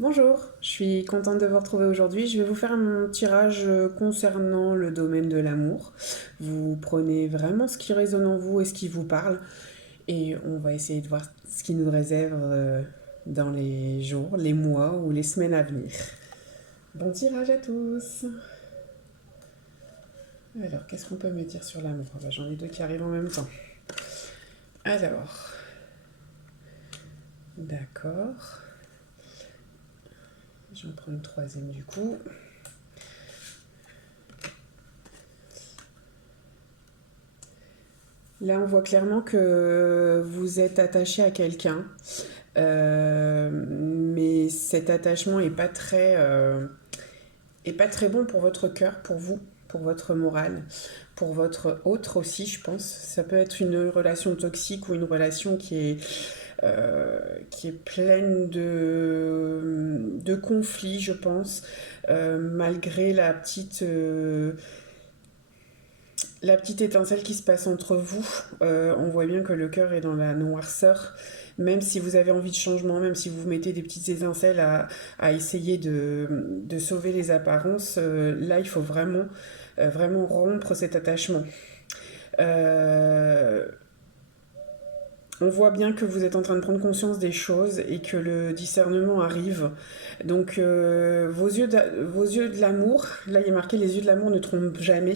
Bonjour, je suis contente de vous retrouver aujourd'hui. Je vais vous faire un tirage concernant le domaine de l'amour. Vous prenez vraiment ce qui résonne en vous et ce qui vous parle et on va essayer de voir ce qui nous réserve dans les jours, les mois ou les semaines à venir. Bon tirage à tous. Alors, qu'est-ce qu'on peut me dire sur l'amour? J'en ai deux qui arrivent en même temps. Alors, d'accord. J'en prends une troisième du coup. Là, on voit clairement que vous êtes attaché à quelqu'un, mais cet attachement est pas très bon pour votre cœur, pour vous, pour votre morale, pour votre autre aussi, je pense. Ça peut être une relation toxique ou une relation qui est pleine de conflits, je pense, malgré la petite étincelle qui se passe entre vous. On voit bien que le cœur est dans la noirceur. Même si vous avez envie de changement, même si vous mettez des petites étincelles à essayer de sauver les apparences, là il faut vraiment rompre cet attachement. Euh, on voit bien que vous êtes en train de prendre conscience des choses et que le discernement arrive. Donc vos yeux de l'amour, là il est marqué les yeux de l'amour ne trompent jamais.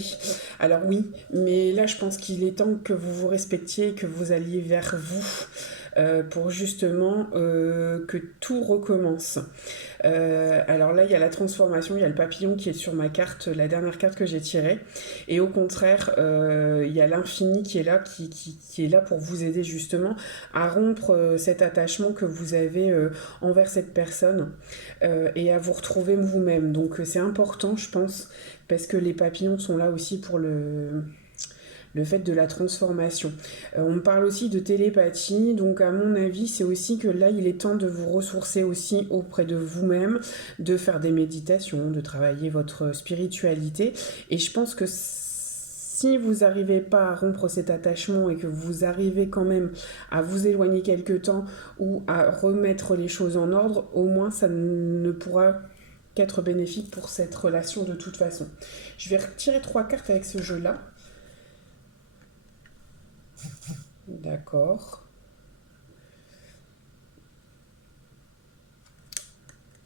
Alors oui, mais là je pense qu'il est temps que vous vous respectiez, que vous alliez vers vous. Pour justement que tout recommence. Alors là, il y a la transformation, il y a le papillon qui est sur ma carte, la dernière carte que j'ai tirée. Et au contraire, il y a l'infini qui est là, qui est là pour vous aider justement à rompre cet attachement que vous avez envers cette personne et à vous retrouver vous-même. Donc c'est important, je pense, parce que les papillons sont là aussi pour le fait de la transformation. On me parle aussi de télépathie, donc à mon avis, c'est aussi que là, il est temps de vous ressourcer aussi auprès de vous-même, de faire des méditations, de travailler votre spiritualité. Et je pense que si vous n'arrivez pas à rompre cet attachement et que vous arrivez quand même à vous éloigner quelque temps ou à remettre les choses en ordre, au moins ça ne pourra qu'être bénéfique pour cette relation de toute façon. Je vais retirer 3 cartes avec ce jeu-là. D'accord.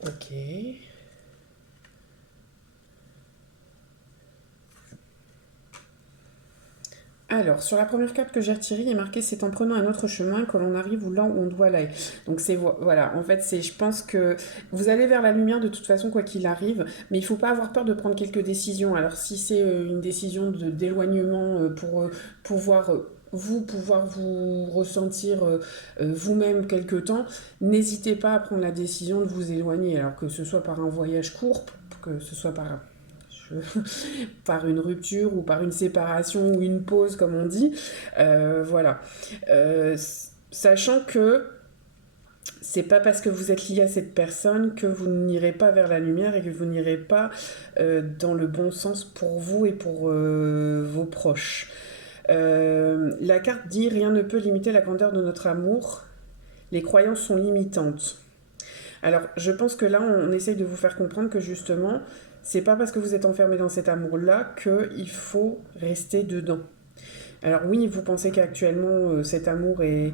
Ok. Alors, sur la première carte que j'ai retirée, il est marqué c'est en prenant un autre chemin que l'on arrive là où on doit aller. Donc c'est voilà, en fait, je pense que vous allez vers la lumière de toute façon quoi qu'il arrive, mais il faut pas avoir peur de prendre quelques décisions. Alors si c'est une décision d'éloignement pour pouvoir vous ressentir vous-même quelque temps, n'hésitez pas à prendre la décision de vous éloigner, alors que ce soit par un voyage court, que ce soit par une rupture ou par une séparation ou une pause comme on dit. Voilà. Euh, Sachant que c'est pas parce que vous êtes lié à cette personne que vous n'irez pas vers la lumière et que vous n'irez pas dans le bon sens pour vous et pour vos proches. La carte dit rien ne peut limiter la grandeur de notre amour. Les croyances sont limitantes. Alors, je pense que là, on essaye de vous faire comprendre que justement, c'est pas parce que vous êtes enfermé dans cet amour-là qu'il faut rester dedans. Alors oui, vous pensez qu'actuellement cet amour est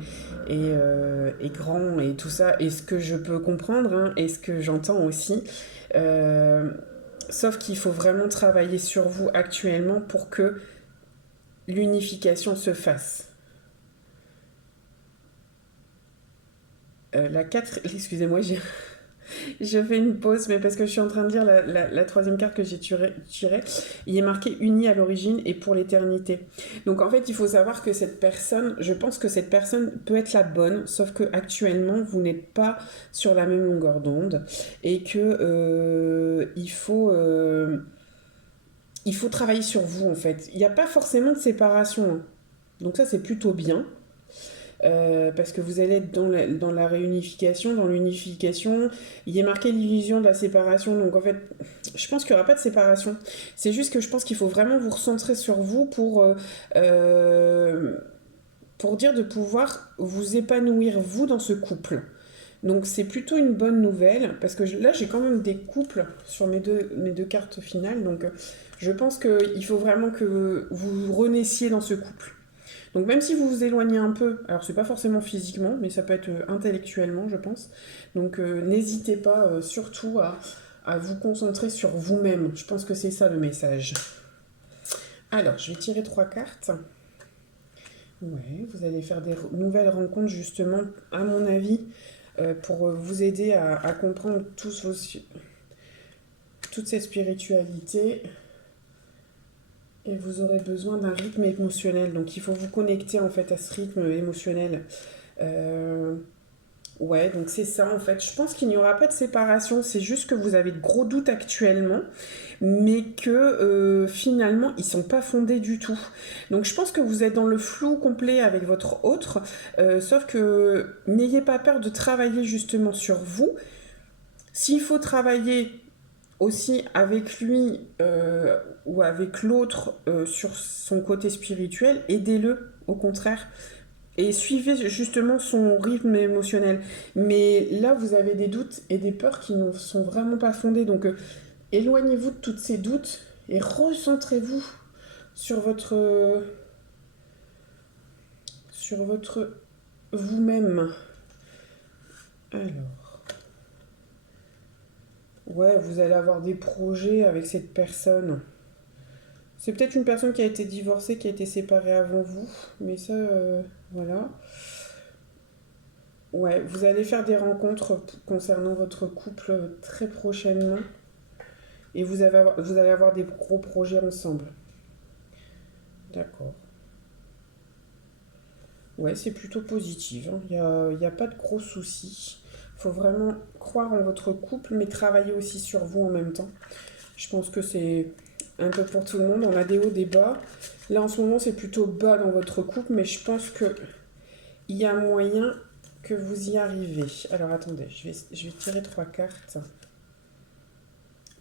grand et tout ça, et ce que je peux comprendre, hein, et ce que j'entends aussi, euh, sauf qu'il faut vraiment travailler sur vous actuellement pour que l'unification se fasse. La 4, excusez-moi, je fais une pause, mais parce que je suis en train de lire la troisième carte que j'ai tirée. Il est marqué uni à l'origine et pour l'éternité. Donc en fait, il faut savoir que cette personne, je pense que cette personne peut être la bonne, sauf que actuellement, vous n'êtes pas sur la même longueur d'onde et que il faut travailler sur vous en fait. Il n'y a pas forcément de séparation, hein. Donc ça, c'est plutôt bien. Parce que vous allez être dans la réunification, dans l'unification. Il est marqué l'illusion de la séparation. Donc en fait, je pense qu'il n'y aura pas de séparation. C'est juste que je pense qu'il faut vraiment vous recentrer sur vous pour dire de pouvoir vous épanouir vous dans ce couple. Donc c'est plutôt une bonne nouvelle, parce que là j'ai quand même des couples sur mes deux cartes finales, donc je pense qu'il faut vraiment que vous renaissiez dans ce couple. Donc même si vous vous éloignez un peu, alors c'est pas forcément physiquement, mais ça peut être intellectuellement, je pense. Donc n'hésitez pas surtout à vous concentrer sur vous-même. Je pense que c'est ça le message. Alors, je vais tirer 3 cartes. Ouais, vous allez faire des nouvelles rencontres justement, à mon avis, pour vous aider à comprendre toute cette spiritualité. Et vous aurez besoin d'un rythme émotionnel. Donc il faut vous connecter en fait à ce rythme émotionnel. Ouais, donc c'est ça en fait. Je pense qu'il n'y aura pas de séparation. C'est juste que vous avez de gros doutes actuellement, mais que finalement ils sont pas fondés du tout. Donc je pense que vous êtes dans le flou complet avec votre autre. Sauf que n'ayez pas peur de travailler justement sur vous. S'il faut travailler aussi avec lui ou avec l'autre sur son côté spirituel, aidez-le au contraire et suivez justement son rythme émotionnel. Mais là, vous avez des doutes et des peurs qui ne sont vraiment pas fondées. Donc éloignez-vous de tous ces doutes et recentrez-vous sur votre vous-même. Alors, ouais, vous allez avoir des projets avec cette personne. C'est peut-être une personne qui a été divorcée, qui a été séparée avant vous, mais ça, voilà. Ouais, vous allez faire des rencontres concernant votre couple très prochainement, et vous allez avoir des gros projets ensemble. D'accord. Ouais, c'est plutôt positif, hein. Il y a pas de gros soucis. Il faut vraiment croire en votre couple, mais travailler aussi sur vous en même temps. Je pense que c'est un peu pour tout le monde. On a des hauts, des bas. Là, en ce moment, c'est plutôt bas dans votre couple, mais je pense qu'il y a moyen que vous y arrivez. Alors, attendez, je vais tirer 3 cartes.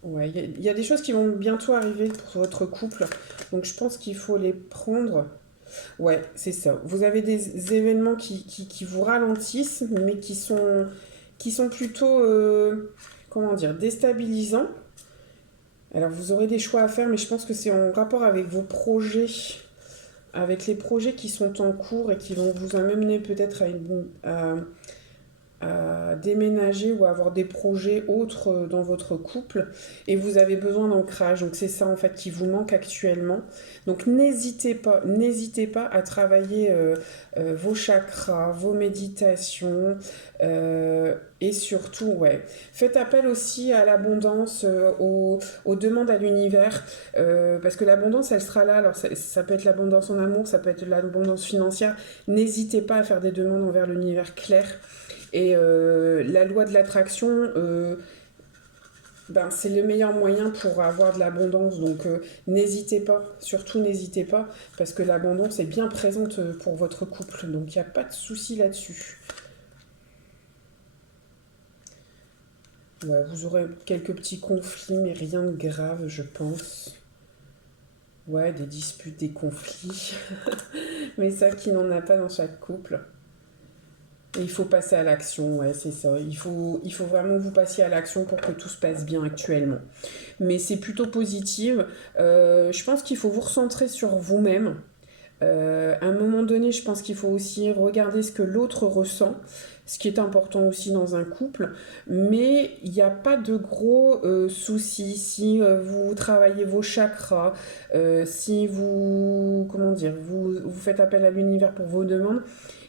Ouais, il y a des choses qui vont bientôt arriver pour votre couple, donc je pense qu'il faut les prendre. Ouais, c'est ça. Vous avez des événements qui vous ralentissent, mais qui sont plutôt, comment dire, déstabilisants. Alors vous aurez des choix à faire, mais je pense que c'est en rapport avec vos projets, avec les projets qui sont en cours et qui vont vous amener peut-être à déménager ou à avoir des projets autres dans votre couple et vous avez besoin d'ancrage. Donc c'est ça en fait qui vous manque actuellement. Donc n'hésitez pas à travailler vos chakras, vos méditations et surtout, ouais, faites appel aussi à l'abondance, aux demandes à l'univers parce que l'abondance elle sera là. Alors ça peut être l'abondance en amour, ça peut être l'abondance financière. N'hésitez pas à faire des demandes envers l'univers clair. Et la loi de l'attraction, c'est le meilleur moyen pour avoir de l'abondance. Donc n'hésitez pas, surtout n'hésitez pas, parce que l'abondance est bien présente pour votre couple. Donc il n'y a pas de souci là-dessus. Ouais, vous aurez quelques petits conflits, mais rien de grave, je pense. Ouais, des disputes, des conflits. Mais ça, qui n'en a pas dans chaque couple. Et il faut passer à l'action, ouais, c'est ça. Il faut vraiment vous passer à l'action pour que tout se passe bien actuellement. Mais c'est plutôt positif. Je pense qu'il faut vous recentrer sur vous-même. À un moment donné, je pense qu'il faut aussi regarder ce que l'autre ressent, ce qui est important aussi dans un couple. Mais il n'y a pas de gros soucis si vous travaillez vos chakras, si vous faites appel à l'univers pour vos demandes.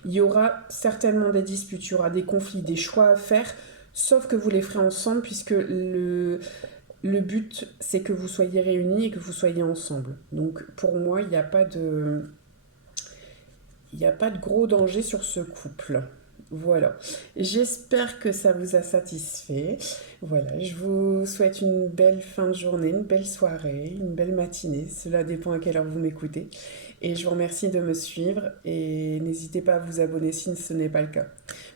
Il y aura certainement des disputes, il y aura des conflits, des choix à faire, sauf que vous les ferez ensemble puisque le but, c'est que vous soyez réunis et que vous soyez ensemble. Donc pour moi, il n'y a pas de gros danger sur ce couple. Voilà. J'espère que ça vous a satisfait. Voilà, je vous souhaite une belle fin de journée, une belle soirée, une belle matinée. Cela dépend à quelle heure vous m'écoutez. Et je vous remercie de me suivre et n'hésitez pas à vous abonner si ce n'est pas le cas.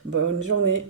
Bonne journée.